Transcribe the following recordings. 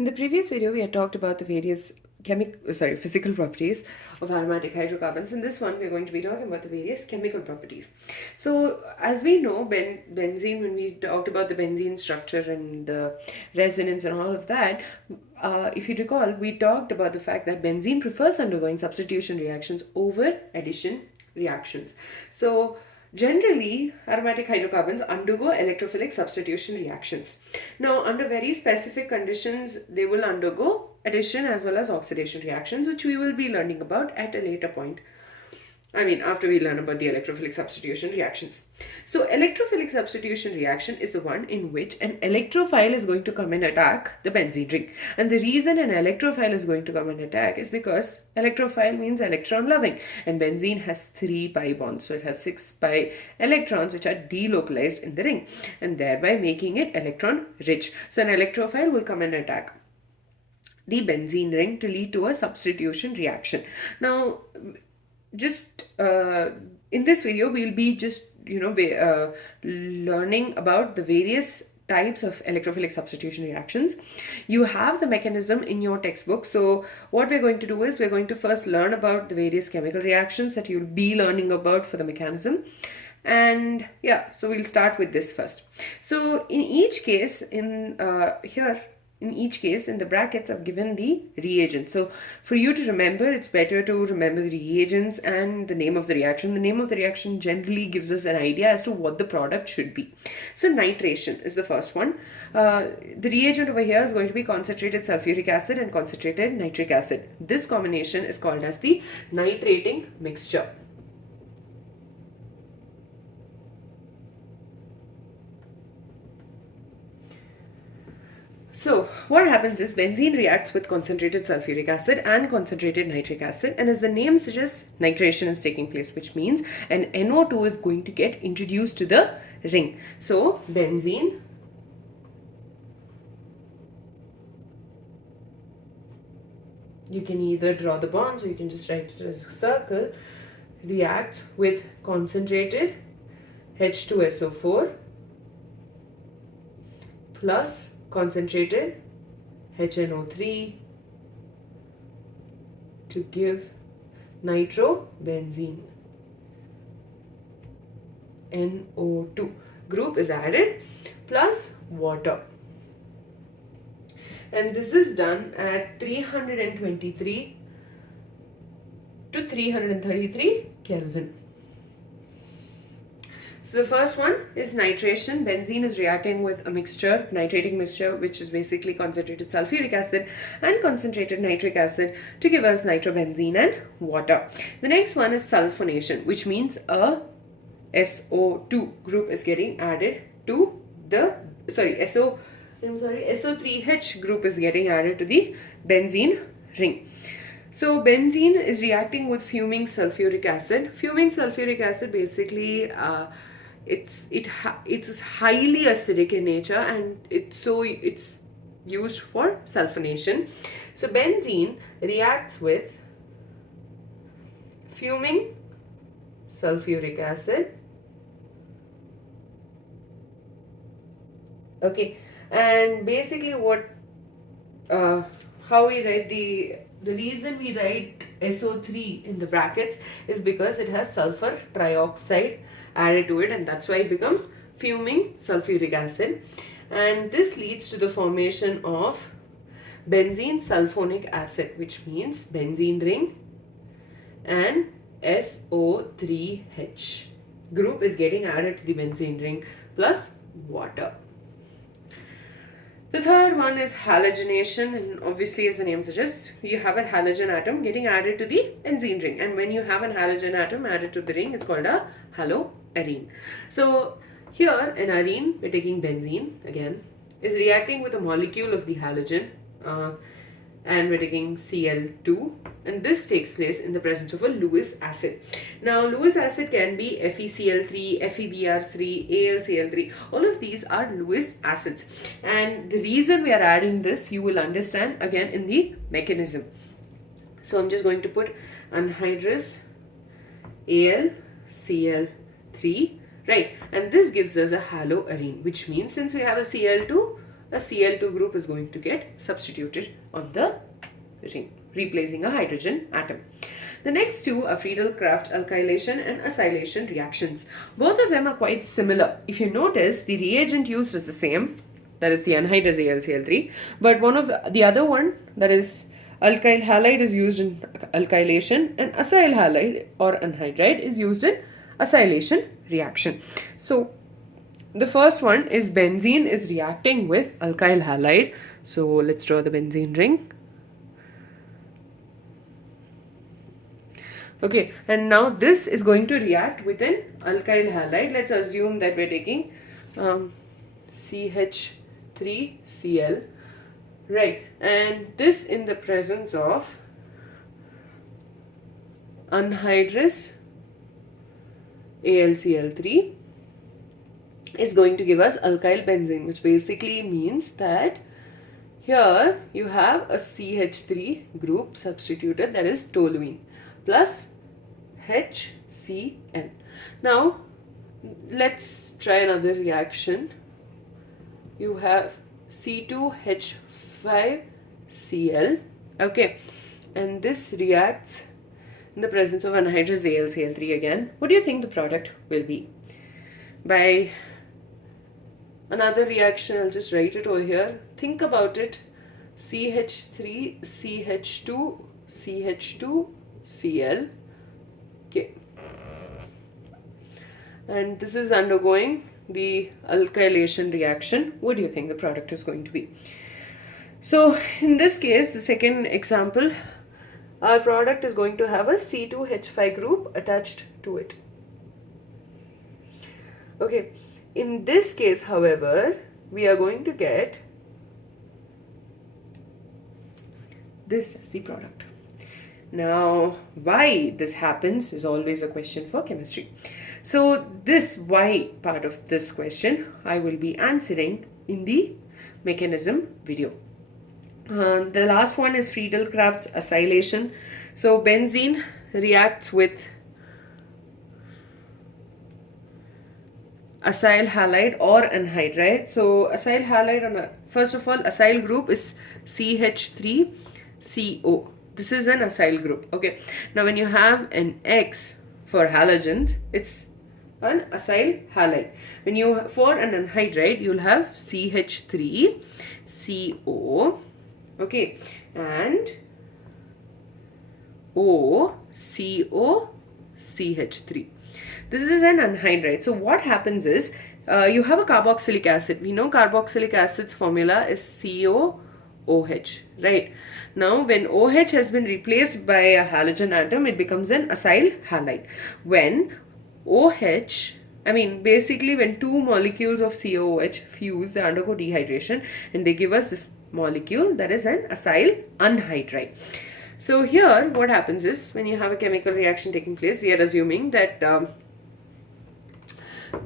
In the previous video, we had talked about the various physical properties of aromatic hydrocarbons. In this one, we're going to be talking about the various chemical properties. So, as we know, benzene, when we talked about the benzene structure and the resonance and all of that, if you recall, we talked about the fact that benzene prefers undergoing substitution reactions over addition reactions. So, generally, aromatic hydrocarbons undergo electrophilic substitution reactions. Now, under very specific conditions, they will undergo addition as well as oxidation reactions, which we will be learning about at a later point. After we learn about the electrophilic substitution reactions. So, electrophilic substitution reaction is the one in which an electrophile is going to come and attack the benzene ring. And the reason an electrophile is going to come and attack is because electrophile means electron loving. And benzene has 3 pi bonds. So, it has 6 pi electrons which are delocalized in the ring and thereby making it electron rich. So, an electrophile will come and attack the benzene ring to lead to a substitution reaction. Now, in this video, we'll be learning about the various types of electrophilic substitution reactions. You have the mechanism in your textbook. So what we're going to do is we're going to first learn about the various chemical reactions that you'll be learning about for the mechanism. And yeah, so we'll start with this first. So in each case, in the brackets, I've given the reagent. So for you to remember, it's better to remember the reagents and the name of the reaction. The name of the reaction generally gives us an idea as to what the product should be. So nitration is the first one. The reagent over here is going to be concentrated sulfuric acid and concentrated nitric acid. This combination is called as the nitrating mixture. So what happens is benzene reacts with concentrated sulfuric acid and concentrated nitric acid, and as the name suggests, nitration is taking place, which means an NO2 is going to get introduced to the ring. So benzene you can either draw the bonds or you can just write it as a circle, reacts with concentrated H2SO4 plus concentrated HNO3 to give nitrobenzene. NO2 group is added plus water. And this is done at 323 to 333 Kelvin. So the first one is nitration. Benzene is reacting with a mixture, nitrating mixture, which is basically concentrated sulfuric acid and concentrated nitric acid to give us nitrobenzene and water. The next one is sulphonation, which means a SO2 group is getting added to the, SO3H group is getting added to the benzene ring. So benzene is reacting with fuming sulfuric acid. Fuming sulfuric acid basically it's highly acidic in nature, and it's used for sulfonation. So benzene reacts with fuming sulfuric acid. Okay, and basically how we write the reason we write SO3 in the brackets is because it has sulfur trioxide added to it, and that's why it becomes fuming sulfuric acid. And this leads to the formation of benzene sulfonic acid, which means benzene ring and SO3H group is getting added to the benzene ring plus water. The third one is halogenation, and obviously, as the name suggests, you have a halogen atom getting added to the benzene ring, and when you have an halogen atom added to the ring, it's called a haloarene. So here in arene, we're taking benzene again, is reacting with a molecule of the halogen, and we're taking Cl2, and this takes place in the presence of a Lewis acid. Now Lewis acid can be FeCl3, FeBr3, AlCl3. All of these are Lewis acids, and the reason we are adding this you will understand again in the mechanism. So I'm just going to put anhydrous AlCl3, right, and this gives us a haloarene, which means since we have a Cl2, a Cl2 group is going to get substituted on the ring, replacing a hydrogen atom. The next two are Friedel-Crafts alkylation and acylation reactions. Both of them are quite similar. If you notice, the reagent used is the same, that is the anhydrous AlCl3, but the other one, that is alkyl halide, is used in alkylation, and acyl halide or anhydride is used in acylation reaction. So the first one is benzene is reacting with alkyl halide. So let's draw the benzene ring. Okay, and now this is going to react with an alkyl halide. Let's assume that we're taking CH3Cl, right? And this in the presence of anhydrous AlCl3 is going to give us alkyl benzene, which basically means that here you have a CH3 group substituted, that is toluene, plus HCl. Now let's try another reaction. You have C2H5Cl, okay, and this reacts in the presence of anhydrous AlCl3 again. What do you think the product will be? By another reaction, I'll just write it over here. Think about it. CH3, CH2, CH2, Cl. Okay. And this is undergoing the alkylation reaction. What do you think the product is going to be? So in this case, the second example, our product is going to have a C2H5 group attached to it. Okay. In this case, however, we are going to get this as the product. Now, why this happens is always a question for chemistry. So this why part of this question I will be answering in the mechanism video. The last one is Friedel-Crafts acylation. So benzene reacts with acyl halide or anhydride. So acyl halide, first of all, acyl group is CH3CO. This is an acyl group. Okay. Now when you have an X for halogens, it's an acyl halide. When you for an anhydride, you'll have CH3CO. Okay, and OCOCH3. This is an anhydride. So what happens is you have a carboxylic acid. We know carboxylic acid's formula is COOH, right? Now when OH has been replaced by a halogen atom, it becomes an acyl halide. When basically when two molecules of COOH fuse, they undergo dehydration and they give us this molecule that is an acyl anhydride. So here what happens is when you have a chemical reaction taking place, we are assuming that the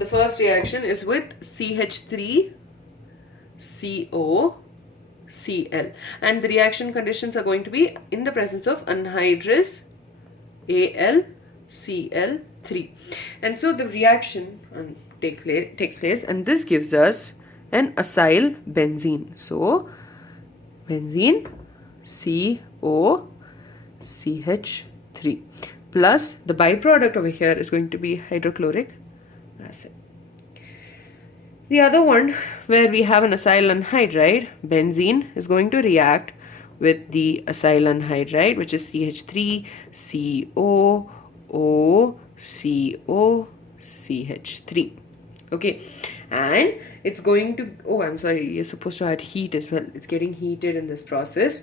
first reaction is with CH3COCl, and the reaction conditions are going to be in the presence of anhydrous AlCl3, and so the reaction takes place, and this gives us an acyl benzene. So benzene COCH3 plus the byproduct over here is going to be hydrochloric acid. The other one where we have an acyl anhydride, benzene is going to react with the acyl anhydride, which is CH3COOCOCH3. Okay, and it's going to, oh, I'm sorry, you're supposed to add heat as well. It's getting heated in this process.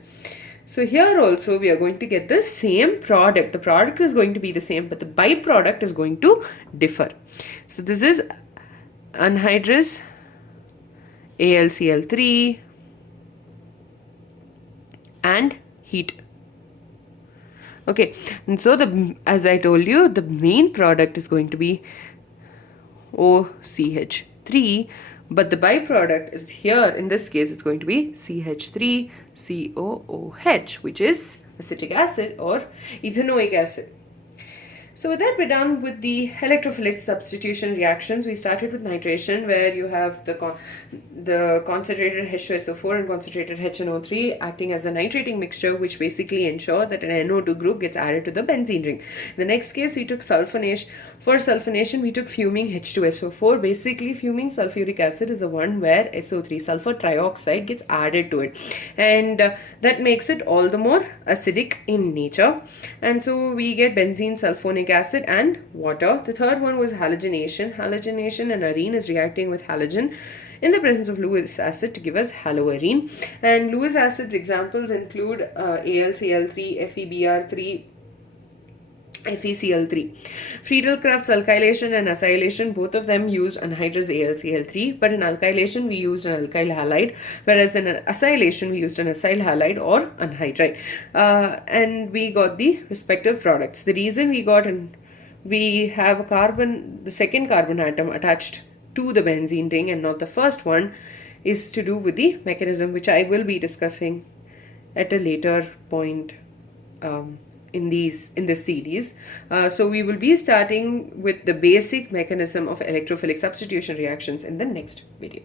So here also we are going to get the same product. The product is going to be the same, but the byproduct is going to differ. So this is anhydrous AlCl3 and heat. Okay, and so as I told you, the main product is going to be OCH3, but the byproduct is here, in this case it's going to be CH3COOH, which is acetic acid or ethanoic acid. So with that, we're done with the electrophilic substitution reactions. We started with nitration, where you have the concentrated H2SO4 and concentrated HNO3 acting as a nitrating mixture, which basically ensure that an NO2 group gets added to the benzene ring. In the next case, we took sulfonation. For sulfonation, we took fuming H2SO4. Basically, fuming sulfuric acid is the one where SO3, sulfur trioxide, gets added to it, and that makes it all the more acidic in nature. And so we get benzene, sulfonic acid, and water. The third one was halogenation. Halogenation, an arene is reacting with halogen in the presence of Lewis acid to give us haloarene. And Lewis acid's examples include AlCl3, FeBr3, FeCl3. Friedel crafts alkylation and acylation, both of them used anhydrous AlCl3, but in alkylation we used an alkyl halide, whereas in acylation we used an acyl halide or anhydride. And we got the respective products. The reason we have a carbon, the second carbon atom attached to the benzene ring and not the first one, is to do with the mechanism, which I will be discussing at a later point in this series. So we will be starting with the basic mechanism of electrophilic substitution reactions in the next video.